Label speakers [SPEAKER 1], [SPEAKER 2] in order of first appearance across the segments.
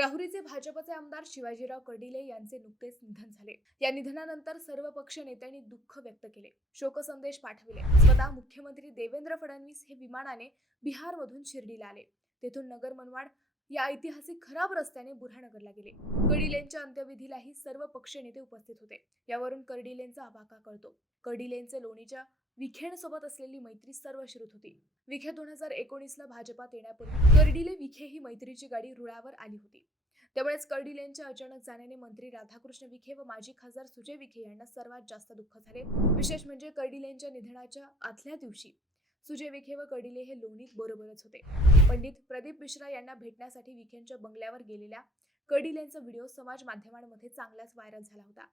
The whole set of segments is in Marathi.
[SPEAKER 1] राहुरीचे भाजपचे आमदार शिवाजीराव कर्डिले यांचे नुकतेच निधन झाले. या निधनानंतर सर्व पक्ष नेत्यांनी दुःख व्यक्त केले. शोकसंदेश पाठविले. स्वतः मुख्यमंत्री देवेंद्र फडणवीस हे विमानाने बिहारमधून शिर्डीला आले. तेथून नगर मनवाड या ऐतिहासिक खराब रस्त्याने बुरहानगरला गेले. कर्डिलेंच्या अंत्यविधीलाही सर्व पक्ष नेते उपस्थित होते. यावरून कर्डिलेंचा आभाका कळतो. कर्डिलेंचे लोणीच्या विखेंसोबत असलेली मैत्री सर्व शिरत होती. विखे दोन हजार एकोणीसला भाजपात येण्यापूर्वी कर्डिले विखे ही मैत्रीची गाडी रुळावर आली होती. त्यामुळेच कर्डिलेंच्या अचानक जाण्याने मंत्री राधाकृष्ण विखे व माजी खासदार सुजय विखे यांना सर्वात जास्त दुःख झाले. विशेष म्हणजे कर्डिलेंच्या निधनाच्या आदल्या दिवशी सुजय विखे व कर्डिले हे लोणीत बरोबरच होते. पंडित प्रदीप मिश्रा यांना भेटण्यासाठी विखेंच्या बंगल्यावर गेलेल्या कर्डिलेंचा व्हिडिओ समाज माध्यमांमध्ये चांगलाच व्हायरल झाला होता.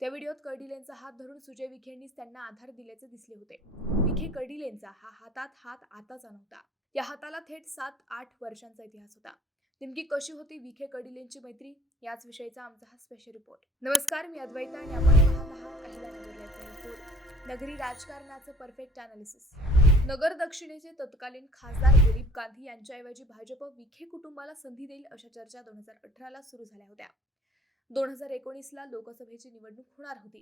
[SPEAKER 1] त्या व्हिडिओत कर्डिलेंचा हात धरून सुजय विखेंनीच त्यांना आधार दिल्याचे दिसले होते. विखे कर्डिलेंचा हा हातात हात आताचा नव्हता. या हाताला थेट सात आठ वर्षांचा इतिहास होता. नेमकी कशी होती विखे कडिलेंची मैत्री? याच विषयीचा आमचा हा स्पेशल रिपोर्ट नमस्कार मी अद्वैता आणि आपण पाहत आहात नगरी राजकारणाचं परफेक्ट अनालिसिस नगर दक्षिणेचे तत्कालीन खासदार दिलीप गांधी यांच्याऐवजी भाजप विखे कुटुंबाला संधी देईल अशा चर्चा दोन हजार अठराला सुरू झाल्या होत्या. दोन हजार एकोणीसला लोकसभेची निवडणूक होणार होती.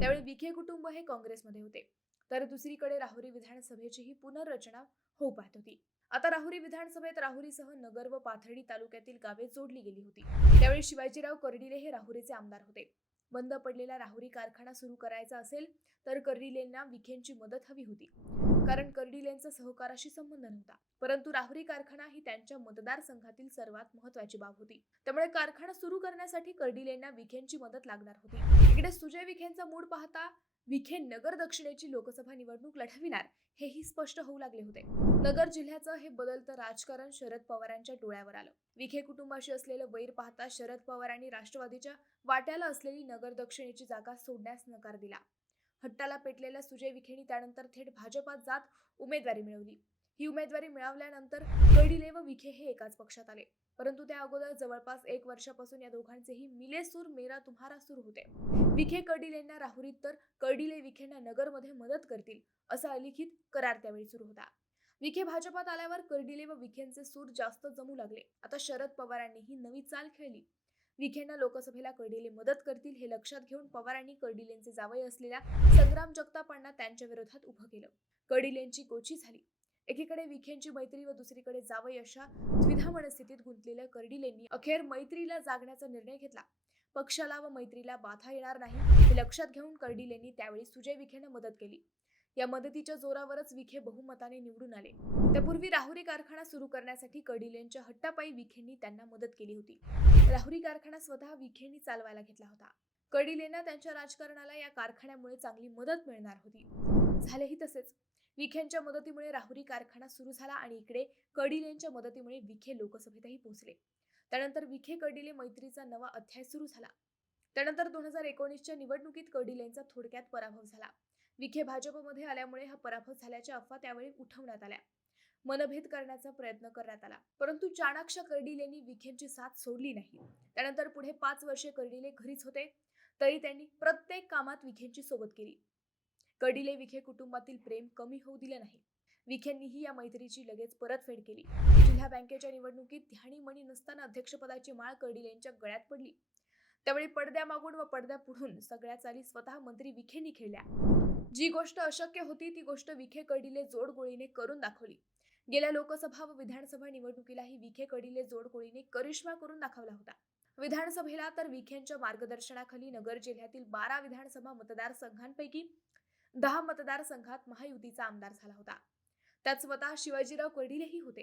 [SPEAKER 1] त्यावेळी विखे कुटुंब हे काँग्रेसमध्ये होते. तर दुसरीकडे राहुरी विधानसभेचीही पुनर्रचना होऊ पाहत होती. आता राहुरी विधानसभेत राहुरीसह नगर व पाथर्डी तालुक्यातील गावे जोडली गेली होती. त्यावेळी शिवाजीराव कर्डिले हे राहुरीचे आमदार होते. बंद पडलेला राहुरी कारखाना सुरू करायचा असेल तर कर्डिलेंना विखेंची मदत हवी होती. कारण कर्डिलेंचा सहकाराशी संबंध नव्हता. परंतु राहुरी कारखाना ही त्यांच्या मतदारसंघातील सर्वात महत्वाची बाब होती. त्यामुळे कारखाना सुरू करण्यासाठी कर्डिलेंना विखेंची मदत लागणार होती. इकडे सुजय विखेंचा मूड पाहता विखे नगर दक्षिणेची लोकसभा निवडणूक लढविणार हेही स्पष्ट होऊ लागले होते. नगर जिल्ह्याचं हे बदलतं राजकारण शरद पवारांच्या डोळ्यावर आलं. विखे कुटुंबाशी असलेलं वैर पाहता शरद पवारांनी राष्ट्रवादीच्या वाट्याला असलेली नगर दक्षिणेची जागा सोडण्यास नकार दिला. हट्टाला पेटलेल्या सुजय विखेनी त्यानंतर थेट भाजपात जात उमेदवारी मिळवली. ही उमेदवारी मिळवल्यानंतर गडिले व विखे हे एकाच पक्षात आले. परंतु त्या अगोदर जवळपास एक वर्षापासून या दोघांचेही मिले सूर मेरा तुम्हारा सूर होते. विखे कर्डिलेंना राहुरीत तर कर्डिले विखेंना नगरमध्ये मदत करतील असा अलिखित करार त्यावेळी सुरू होता. विखे भाजपात आल्यावर कर्डिले व विखेंचे सूर जास्त जमू लागले. आता शरद पवारांनी ही नवी चाल खेळली. विखेंना लोकसभेला कर्डिले मदत करतील हे लक्षात घेऊन पवारांनी कर्डिलेंचे जावई असलेल्या संग्राम जगतापांना त्यांच्या विरोधात उभं केलं. कर्डिलेंची गोची झाली. एकीकडे विखेंची मैत्री व दुसरीकडे जावई अशा द्विधा मनस्थितीत गुंतलेल्या कर्डिलेंनी अखेर मैत्रीला जागण्याचा निर्णय घेतला. पक्षाला व मैत्रीला बाधा येणार नाही हे लक्षात घेऊन कर्डिलेंनी त्यावेळी सुजय विखेनं मदत केली. या मदतीच्या जोरावरच विखे बहुमताने निवडून आले. त्यापूर्वी राहुरी कारखाना सुरू करण्यासाठी कर्डिलेंच्या हट्टापायी विखेंनी त्यांना मदत केली होती. राहुरी कारखाना स्वतः विखेंनी चालवायला घेतला होता. कर्डिलेंना त्यांच्या राजकारणाला या कारखान्यामुळे चांगली मदत मिळणार होती. झालेही तसेच. विखेंच्या मदतीमुळे राहुरी कारखाना सुरू झाला आणि इकडे कर्डिलेंच्या मदतीमुळे विखे लोकसभेतही पोहोचले. त्यानंतर विखे कर्डिले मैत्रीचा नवा अध्याय सुरू झाला. त्यानंतर दोन हजार एकोणीसच्या निवडणुकीत कर्डिलेंचा थोडक्यात पराभव झाला. विखे भाजपमध्ये आल्यामुळे हा पराभव झाल्याच्या अफवा त्यावेळी उठवण्यात आल्या. मनभेद करण्याचा प्रयत्न करण्यात आला. परंतु चाणाक्ष कर्डिलेंनी विखेंची साथ सोडली नाही. त्यानंतर पुढे पाच वर्षे कर्डिले घरीच होते. तरी त्यांनी प्रत्येक कामात विखेंची सोबत केली. कडिले विखे कुटुंबातील प्रेम कमी होऊ दिले नाही. विखेंनीही या मैत्रीची लगेच परतफेड केली. जिल्हा बँकेच्या निवडणुकीत ध्यानी मणी नसताना अध्यक्षपदाची माळ कर्डिलेंच्या गळ्यात पडली. त्यावेळी पडद्यामागून व पडद्या पुढून सगळ्या चाली स्वतः मंत्री विखेंनी खेळल्या. जी गोष्ट अशक्य होती ती गोष्ट विखे कर्डिले जोडगोळीने करून दाखवली. गेल्या लोकसभा व विधानसभा निवडणुकीलाही विखे कर्डिले जोडगोळीने करिश्मा करून दाखवला होता. विधानसभेला तर विखेंच्या मार्गदर्शनाखाली नगर जिल्ह्यातील बारा विधानसभा मतदारसंघांपैकी दहा मतदारसंघात महायुतीचा आमदार झाला होता. त्यात स्वतः शिवाजीराव कर्डिलेही होते.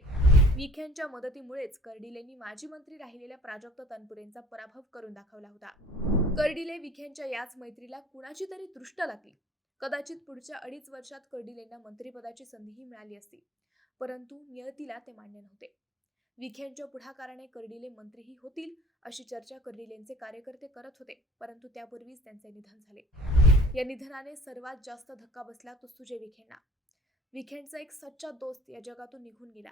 [SPEAKER 1] विखेंच्या मदतीमुळेच कर्डिलेंनी माजी मंत्री राहिलेल्या प्राजक्त तनपुरेंचा पराभव करून दाखवला होता. कर्डिले विखेंच्या याच मैत्रीला कुणाची तरी दृष्ट लागली. कदाचित पुढच्या अडीच वर्षात कर्डिलेंना मंत्रिपदाची संधीही मिळाली असती परंतु नियतीला ते मान्य नव्हते. विखेंच्या पुढाकाराने कर्डिले मंत्रीही होतील अशी चर्चा कर्डिलेंचे कार्यकर्ते करत होते परंतु त्यापूर्वीच त्यांचे निधन झाले. या निधनाने सर्वात जास्त धक्का बसला तो सुजय विखेंना. विखेंडचा एक सच्चा दोस्त या जगातून निघून गेला.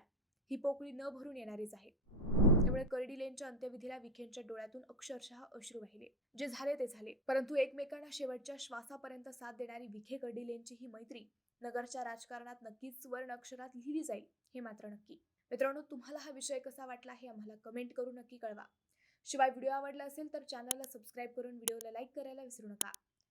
[SPEAKER 1] ही पोकळी न भरून येणारीच आहे. त्यामुळे कर्डिलेंच्या अंत्यविधीला विखेंच्या डोळ्यातून अक्षरशः अश्रू वाहिले जे झाले ते झाले. परंतु एकमेकांना शेवटच्या श्वासापर्यंत साथ देणारी विखे कर्डिलेंची ही मैत्री नगरच्या राजकारणात नक्कीच सुवर्ण अक्षरात लिहिली जाईल हे मात्र नक्की. मित्रांनो तुम्हाला हा विषय कसा वाटला हे आम्हाला कमेंट करून नक्की कळवा. शिवाय व्हिडिओ आवडला असेल तर चॅनलला सबस्क्राईब करून व्हिडिओला लाईक करायला विसरू नका.